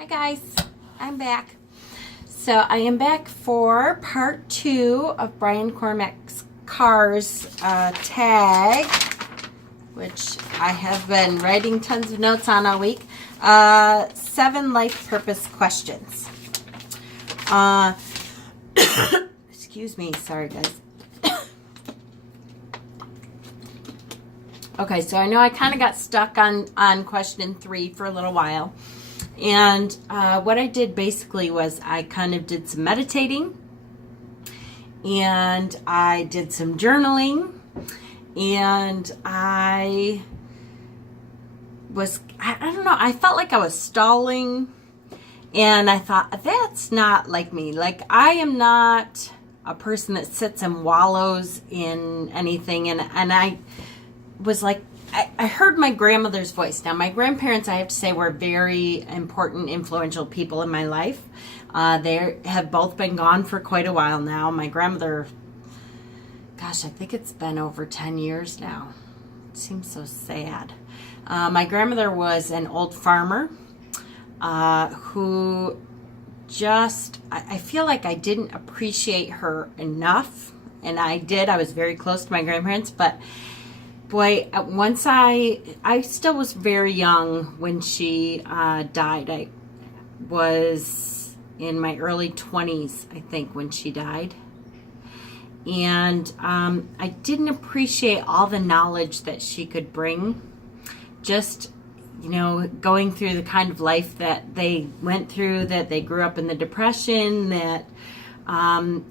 Hi guys, I'm back. So I am back for part 2 of Brian Cormack's Cars tag, which I have been writing tons of notes on all week. 7 life purpose questions. Excuse me, sorry guys. Okay, so I know I kind of got stuck on question 3 for a little while. And what I did basically was I kind of did some meditating and I did some journaling, and I don't know, I felt like I was stalling, and I thought, that's not like me. Like, I am not a person that sits and wallows in anything, and I was like, I heard my grandmother's voice. Now, my grandparents, I have to say, were very important, influential people in my life. They have both been gone for quite a while now. My grandmother, gosh, I think it's been over 10 years now. It seems so sad. My grandmother was an old farmer who just, I feel like I didn't appreciate her enough. And I did. I was very close to my grandparents, but boy, once I still was very young when she died. I was in my early 20s, I think, when she died. And I didn't appreciate all the knowledge that she could bring. Just, going through the kind of life that they went through, that they grew up in the Depression, that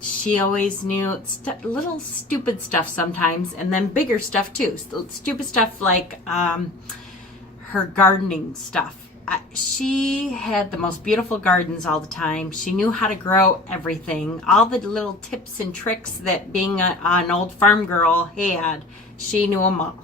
she always knew little stupid stuff sometimes, and then bigger stuff too. Stupid stuff like her gardening stuff. She had the most beautiful gardens all the time. She knew how to grow everything. All the little tips and tricks that being an old farm girl had, she knew them all.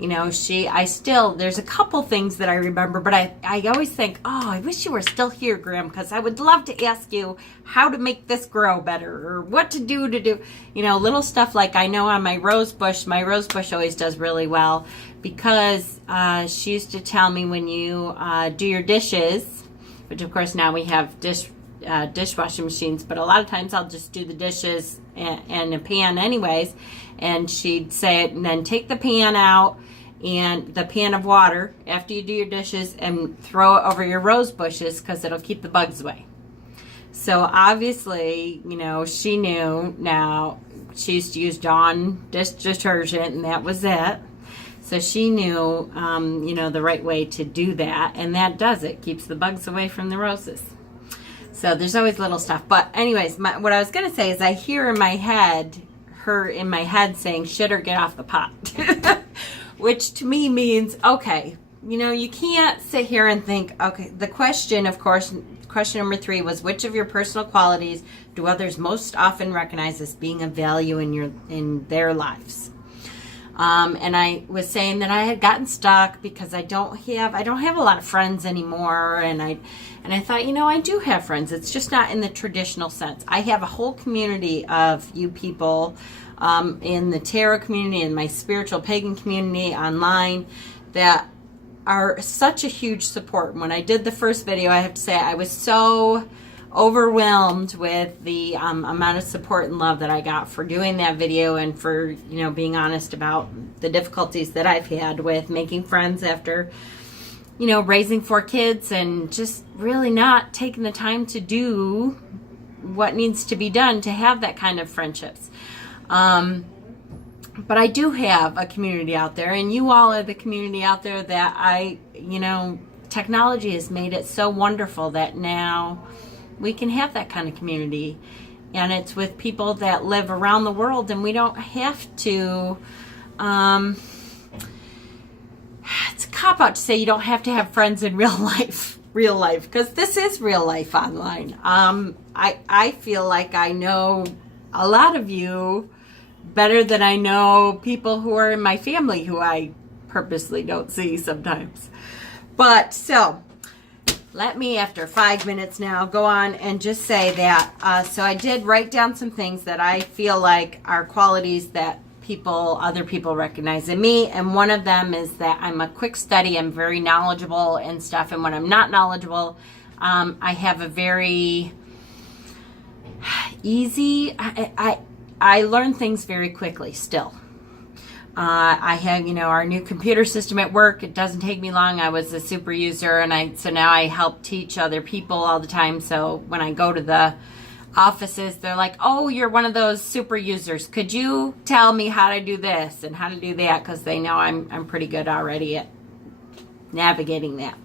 There's a couple things that I remember, but I always think, oh, I wish you were still here, Graham, because I would love to ask you how to make this grow better, or what to do, little stuff like, I know on my rose bush always does really well, because she used to tell me, when you do your dishes, which of course now we have dishwashing machines, but a lot of times I'll just do the dishes in a pan anyways, and she'd say, and then take the pan out, and the pan of water after you do your dishes, and throw it over your rose bushes, because it'll keep the bugs away. So obviously, she knew. Now, she used to use Dawn dish detergent, and that was it. So she knew, the right way to do that, and that does it. Keeps the bugs away from the roses. So there's always little stuff. But anyways, what I was going to say is I hear her in my head saying, shit or get off the pot. Which to me means, okay, you can't sit here and think, okay, the question, of course, question number 3 was, which of your personal qualities do others most often recognize as being of value in their lives? And I was saying that I had gotten stuck because I don't have a lot of friends anymore, and I thought, I do have friends. It's just not in the traditional sense. I have a whole community of you people in the tarot community, in my spiritual pagan community online, that are such a huge support. When I did the first video, I have to say I was so overwhelmed with the amount of support and love that I got for doing that video, and for being honest about the difficulties that I've had with making friends after raising 4 kids, and just really not taking the time to do what needs to be done to have that kind of friendships. But I do have a community out there, and you all are the community out there that technology has made it so wonderful that now we can have that kind of community, and it's with people that live around the world, and we don't have to, it's a cop-out to say you don't have to have friends in real life, because this is real life online. I feel like I know a lot of you better than I know people who are in my family who I purposely don't see sometimes. But so let me, after 5 minutes now, go on and just say that, so I did write down some things that I feel like are qualities that other people recognize in me, and one of them is that I'm a quick study. I'm very knowledgeable and stuff, and when I'm not knowledgeable, I have a very easy, I learn things very quickly still. I have, our new computer system at work. It doesn't take me long. I was a super user, and so now I help teach other people all the time. So when I go to the offices, they're like, "Oh, you're one of those super users. Could you tell me how to do this and how to do that?" Because they know I'm pretty good already at navigating that.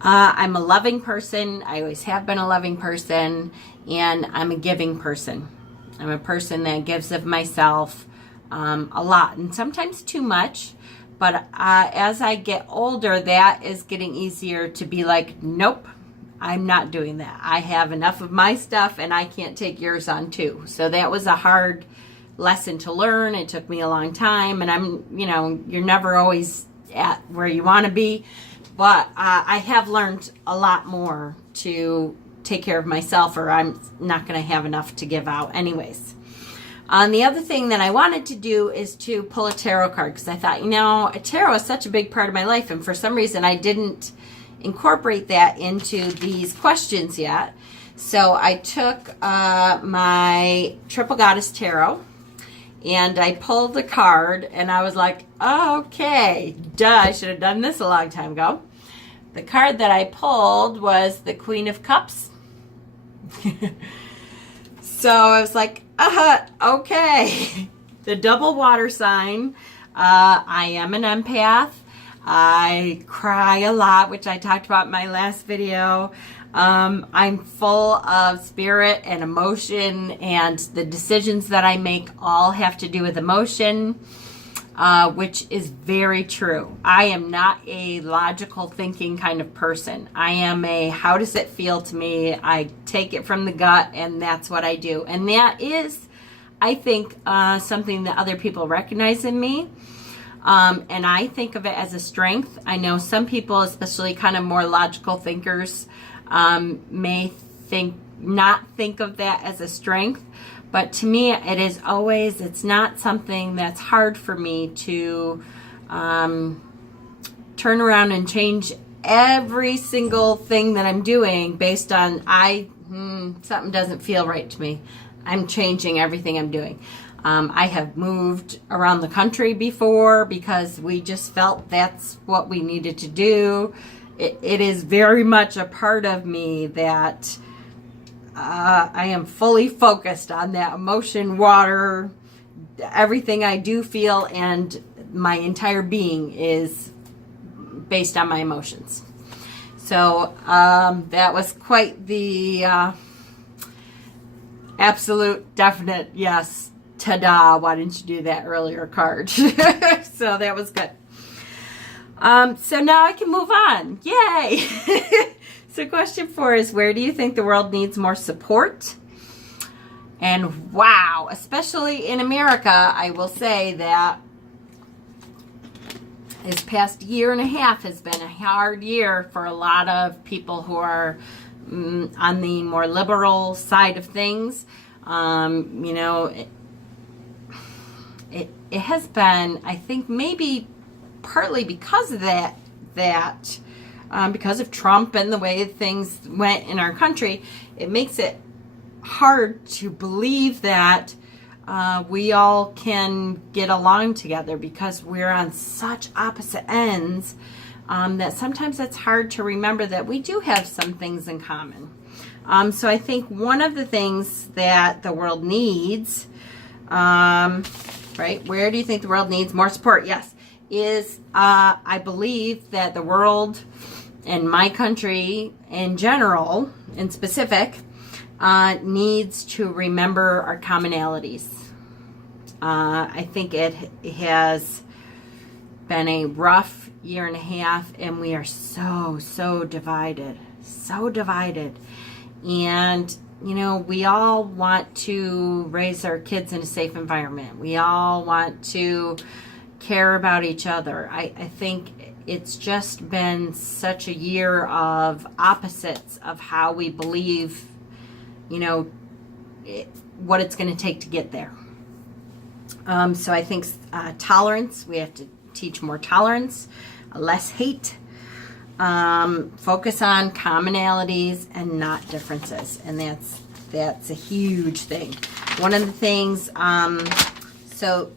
I'm a loving person. I always have been a loving person, and I'm a giving person. I'm a person that gives of myself. A lot, and sometimes too much, but as I get older, that is getting easier to be like, nope, I'm not doing that. I have enough of my stuff, and I can't take yours on too. So that was a hard lesson to learn. It took me a long time, and you're never always at where you want to be, but I have learned a lot more to take care of myself, or I'm not going to have enough to give out anyways. The other thing that I wanted to do is to pull a tarot card, because I thought, a tarot is such a big part of my life, and for some reason I didn't incorporate that into these questions yet. So I took my Triple Goddess Tarot, and I pulled the card, and I was like, oh, okay, duh, I should have done this a long time ago. The card that I pulled was the Queen of Cups. So I was like, okay. The double water sign. I am an empath. I cry a lot, which I talked about in my last video. I'm full of spirit and emotion, and the decisions that I make all have to do with emotion, which is very true. I am not a logical thinking kind of person. I am a, how does it feel to me? I take it from the gut, and that's what I do. And that is, I think, something that other people recognize in me. And I think of it as a strength. I know some people, especially kind of more logical thinkers, may not think of that as a strength. But to me, it is always, it's not something that's hard for me to turn around and change every single thing that I'm doing based on, something doesn't feel right to me. I'm changing everything I'm doing. I have moved around the country before because we just felt that's what we needed to do. It is very much a part of me that I am fully focused on that emotion, water, everything I do feel, and my entire being is based on my emotions. So that was quite the absolute, definite, yes, ta-da, why didn't you do that earlier card? So that was good. So now I can move on. Yay! So question 4 is, where do you think the world needs more support? And wow, especially in America, I will say that this past year and a half has been a hard year for a lot of people who are on the more liberal side of things. It has been, I think, maybe partly because of that, because of Trump and the way things went in our country, it makes it hard to believe that we all can get along together, because we're on such opposite ends that sometimes it's hard to remember that we do have some things in common. So I think one of the things that the world needs, right, where do you think the world needs more support? Yes, is I believe that the world and my country in general, in specific, needs to remember our commonalities. I think it has been a rough year and a half, and we are so divided. And, we all want to raise our kids in a safe environment. We all want to care about each other. I think it's just been such a year of opposites of how we believe, what it's going to take to get there. So I think tolerance, we have to teach more tolerance, less hate. focus on commonalities and not differences. And that's a huge thing. One of the things, so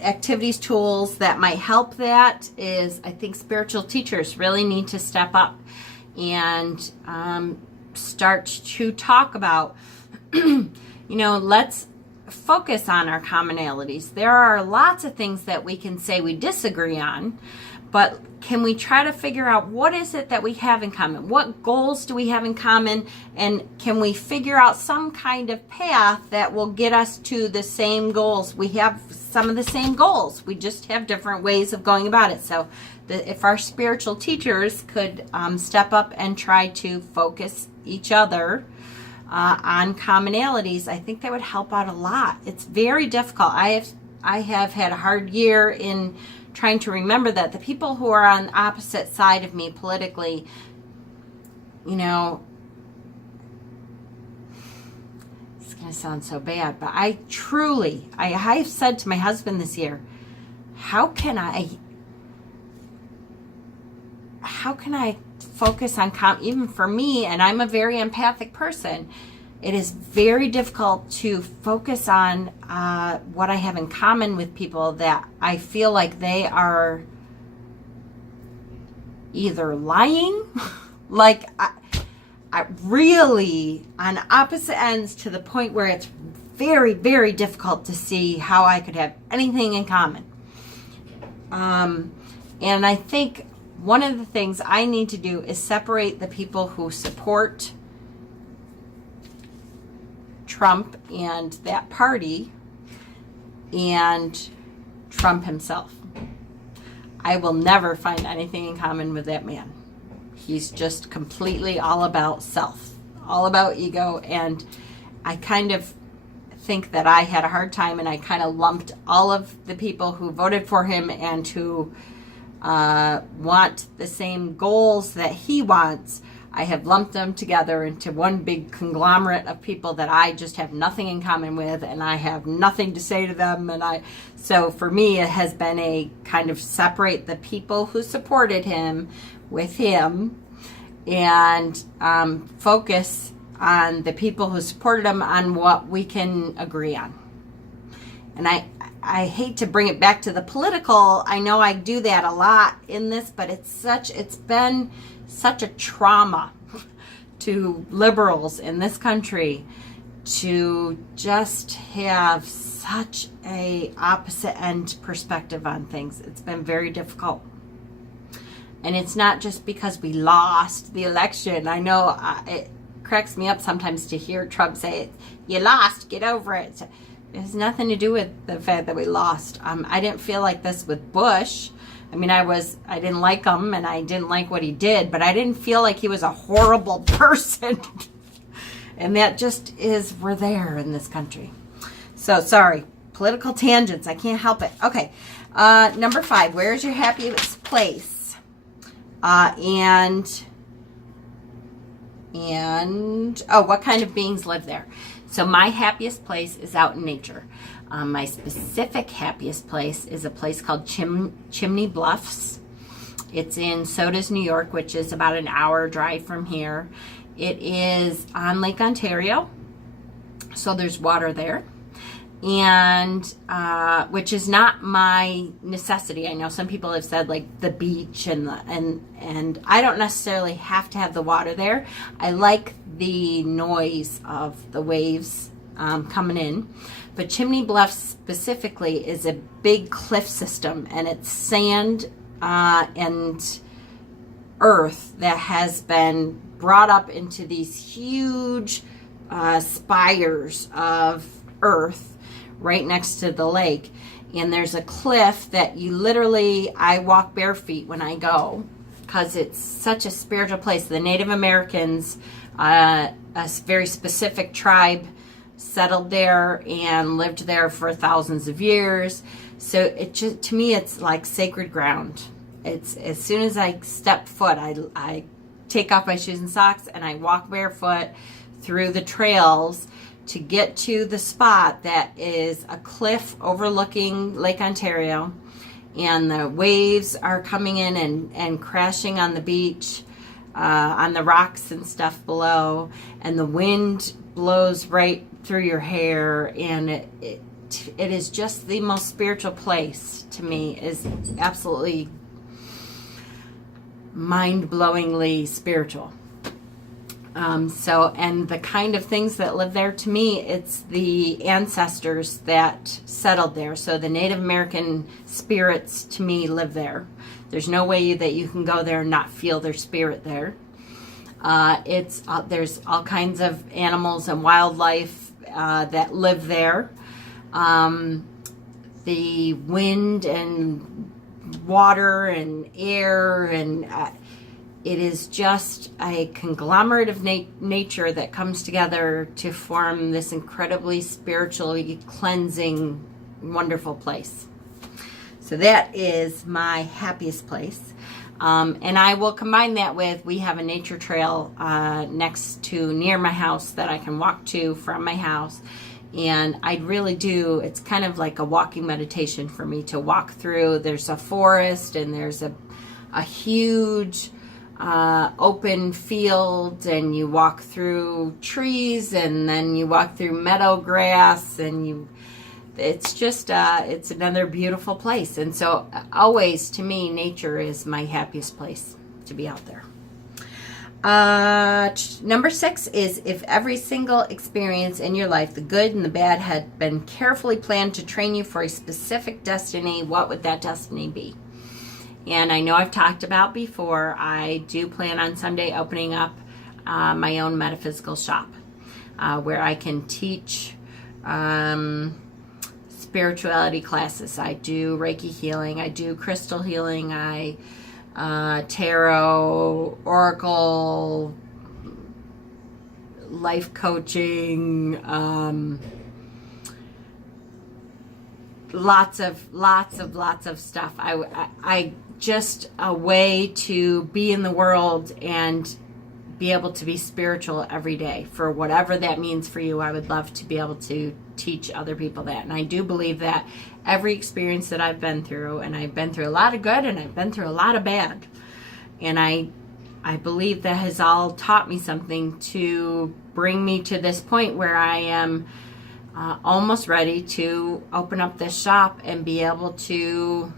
activities, tools that might help that is, I think spiritual teachers really need to step up and start to talk about, let's focus on our commonalities. There are lots of things that we can say we disagree on, but can we try to figure out what is it that we have in common? What goals do we have in common? And can we figure out some kind of path that will get us to the same goals? We have some of the same goals. We just have different ways of going about it. So if our spiritual teachers could step up and try to focus each other on commonalities, I think that would help out a lot. It's very difficult. I have had a hard year in trying to remember that the people who are on the opposite side of me politically, it's going to sound so bad, but I've said to my husband this year, how can I focus on, even for me, and I'm a very empathic person, it is very difficult to focus on what I have in common with people that I feel like they are either lying, like I really on opposite ends, to the point where it's very, very difficult to see how I could have anything in common. And I think one of the things I need to do is separate the people who support Trump and that party and Trump himself. I will never find anything in common with that man. He's just completely all about self, all about ego, and I kind of think that I had a hard time, and I kind of lumped all of the people who voted for him and who want the same goals that he wants. I have lumped them together into one big conglomerate of people that I just have nothing in common with, and I have nothing to say to them. So for me, it has been a kind of separate the people who supported him with him, and focus on the people who supported him on what we can agree on. And I hate to bring it back to the political. I know I do that a lot in this, but it's been such a trauma to liberals in this country to just have such a opposite end perspective on things. It's been very difficult. And it's not just because we lost the election. I know it cracks me up sometimes to hear Trump say, "You lost, get over it." So it has nothing to do with the fact that we lost. I didn't feel like this with Bush. I mean, I didn't like him, and I didn't like what he did, but I didn't feel like he was a horrible person. And that just is, we're there in this country. So, sorry, political tangents. I can't help it. Okay, number 5, where's your happiest place? What kind of beings live there? So my happiest place is out in nature. My specific happiest place is a place called Chimney Bluffs. It's in Sodus, New York, which is about an hour drive from here. It is on Lake Ontario, so there's water there, and which is not my necessity. I know some people have said like the beach and I don't necessarily have to have the water there. I like the noise of the waves coming in. But Chimney Bluffs specifically is a big cliff system, and it's sand and earth that has been brought up into these huge spires of earth right next to the lake. And there's a cliff that I walk bare feet when I go, because it's such a spiritual place. The Native Americans, a very specific tribe, settled there and lived there for thousands of years. So to me, it's like sacred ground. It's as soon as I step foot, I take off my shoes and socks and I walk barefoot through the trails to get to the spot that is a cliff overlooking Lake Ontario. and the waves are coming in and crashing on the beach, on the rocks and stuff below, and the wind blows right through your hair, and it is just the most spiritual place to me. Is absolutely mind-blowingly spiritual. And the kind of things that live there, to me, it's the ancestors that settled there. So the Native American spirits, to me, live there. There's no way that you can go there and not feel their spirit there. There's all kinds of animals and wildlife that live there. The wind and water and air, and it is just a conglomerate of nature that comes together to form this incredibly spiritually cleansing, wonderful place. So that is my happiest place. And I will combine that with, we have a nature trail near my house that I can walk to from my house. And I really do, it's kind of like a walking meditation for me to walk through. There's a forest, and there's a huge open field, and you walk through trees, and then you walk through meadow grass, and it's just it's another beautiful place. And so always, to me, nature is my happiest place to be out there. Number 6 is, if every single experience in your life, the good and the bad, had been carefully planned to train you for a specific destiny, what would that destiny be? And I know I've talked about before, I do plan on someday opening up my own metaphysical shop where I can teach spirituality classes. I do Reiki healing, I do crystal healing, tarot, oracle, life coaching, lots of stuff. I just a way to be in the world and be able to be spiritual every day, for whatever that means for you. I would love to be able to teach other people that. And I do believe that every experience that I've been through, and I've been through a lot of good and I've been through a lot of bad, and I believe that has all taught me something to bring me to this point where I am almost ready to open up this shop and be able to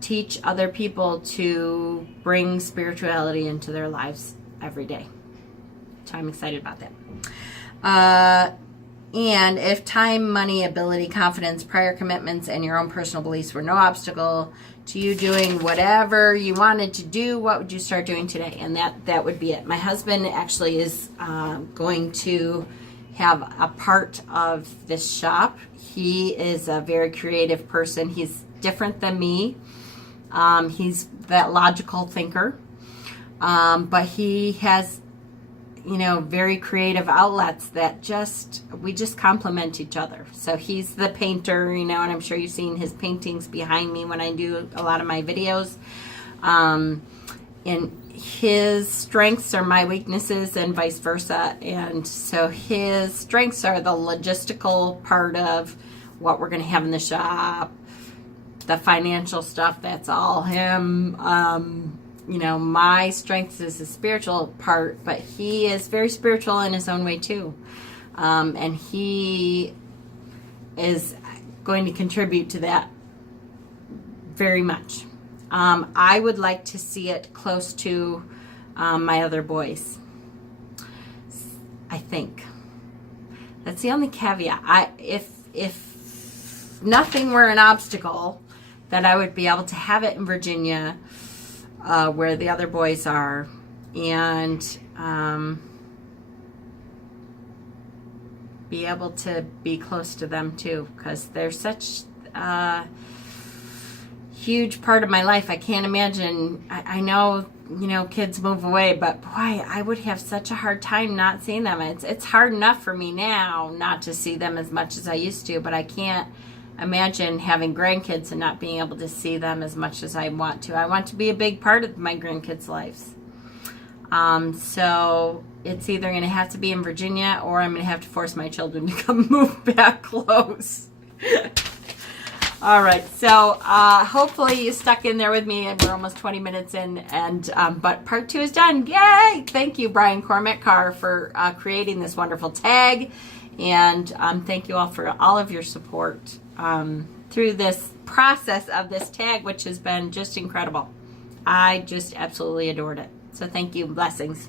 teach other people to bring spirituality into their lives every day. So I'm excited about that. And if time, money, ability, confidence, prior commitments, and your own personal beliefs were no obstacle to you doing whatever you wanted to do, what would you start doing today? And that would be it. My husband actually is going to have a part of this shop. He is a very creative person. He's different than me. He's that logical thinker. But he has, very creative outlets that we just complement each other. So he's the painter, and I'm sure you've seen his paintings behind me when I do a lot of my videos. And his strengths are my weaknesses and vice versa. And so his strengths are the logistical part of what we're going to have in the shop. The financial stuff, that's all him. My strength is the spiritual part, but he is very spiritual in his own way too. And he is going to contribute to that very much. I would like to see it close to my other boys. I think. That's the only caveat. If nothing were an obstacle, that I would be able to have it in Virginia, where the other boys are, and be able to be close to them too, because they're such a huge part of my life. I can't imagine. I know, kids move away, but boy, I would have such a hard time not seeing them. It's hard enough for me now not to see them as much as I used to, but I can't imagine having grandkids and not being able to see them as much as I want to. I want to be a big part of my grandkids' lives. So it's either going to have to be in Virginia, or I'm going to have to force my children to come move back close. All right, so hopefully you stuck in there with me, and we're almost 20 minutes in, and but part 2 is done. Yay! Thank you, Brian Cormac Carr, for creating this wonderful tag, and thank you all for all of your support through this process of this tag, which has been just incredible. I just absolutely adored it. So thank you. Blessings.